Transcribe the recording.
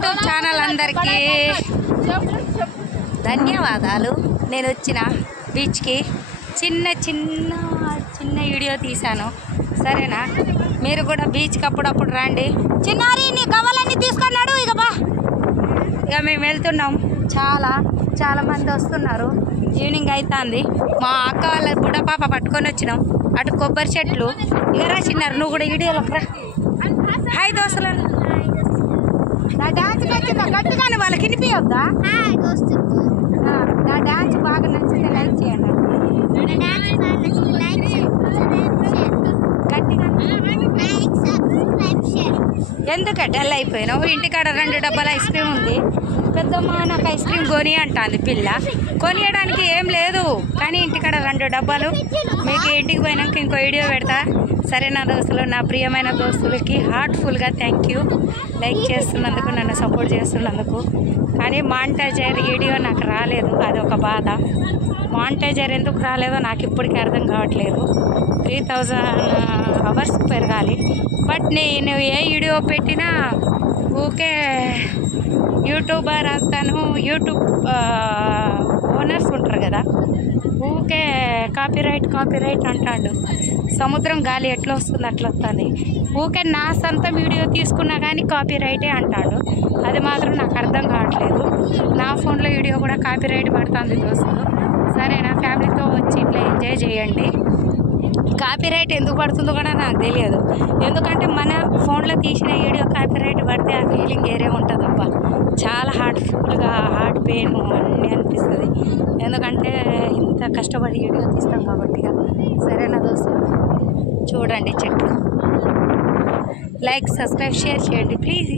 YouTube channel అందరికీ ధన్యవాదాలు. నేను వచ్చిన బీచ్కి చిన్న చిన్న చిన్న వీడియో తీశాను, సరేనా? మీరు కూడా బీచ్కి అప్పుడప్పుడు రండి. చిన్నారి నీ కవలన్నీ తీసుకున్నాడు. ఇక మేము వెళ్తున్నాం. చాలా మంది వస్తున్నారు. ఈవినింగ్ అవుతుంది. మా అక్క వాళ్ళ బుడ్డ పాప పట్టుకొని వచ్చినాం. అటు కొబ్బరి చెట్లు. ఇక రా చిన్నారు, నువ్వు కూడా వీడియోలోకి రా. హాయ్ దోస్తులను. నా డాన్స్ నచ్చిందా? గట్టిగానే వాళ్ళకి వినిపించొద్దా? నా డాన్స్ బాగా నచ్చింది, లైక్ చేయండి. ఎందుకు డల్ అయిపోయినావు? ఇంటికాడ 2 డబ్బాల ఐస్ క్రీమ్ ఉంది. పెద్దమ్మ నాకు ఐస్ క్రీమ్ కొని అంటుంది పిల్ల. కొనియడానికి ఏం లేదు, కానీ ఇంటికాడ 2 డబ్బాలు. మీకు ఇంటికి పోయినాక ఇంకో వీడియో పెడతా, సరేనా దోస్తులు? నా ప్రియమైన దోస్తులకి హార్ట్ఫుల్గా థ్యాంక్ యూ. లైక్ చేస్తున్నందుకు, నన్ను సపోర్ట్ చేస్తున్నందుకు. కానీ మానిటైజర్ వీడియో నాకు రాలేదు, అదొక బాధ. మానిటైజర్ ఎందుకు రాలేదో నాకు ఇప్పటికీ అర్థం కావట్లేదు. 3000 అవర్స్ పెరగాలి. బట్ నేను ఏ వీడియో పెట్టినా ఊకే యూట్యూబర్ అంతాను, యూట్యూబ్ ఓనర్స్ ఉంటారు కదా, ఊకే కాపీరైట్ అంటాడు. సముద్రం గాలి ఎట్లా వస్తుంది అట్లా వస్తుంది. ఊకే నా సొంత వీడియో తీసుకున్నా కానీ కాపీరైటే అంటాడు. అది మాత్రం నాకు అర్థం కావట్లేదు. నా ఫోన్లో వీడియో కూడా కాపీరైట్ పడుతుంది దోస్తులు, సరేనా? ఫ్యామిలీతో వచ్చి ఇట్లా ఎంజాయ్ చేయండి. కాపీరైట్ ఎందుకు పడుతుందో కూడా నాకు తెలియదు. ఎందుకంటే మన ఫోన్లో తీసిన వీడియో కాపీరైట్ పడితే ఆ ఫీలింగ్ వేరే ఉంటుంది. అబ్బా, చాలా హార్ట్ఫుల్గా, హార్ట్ పెయిన్ అన్నీ అనిపిస్తుంది. ఎందుకంటే ఇంత కష్టపడి వీడియో తీస్తాం కాబట్టి. సరేనా దోస్తులు? చూడండి చెట్లు. లైక్, సబ్స్క్రైబ్, షేర్ చేయండి ప్లీజ్.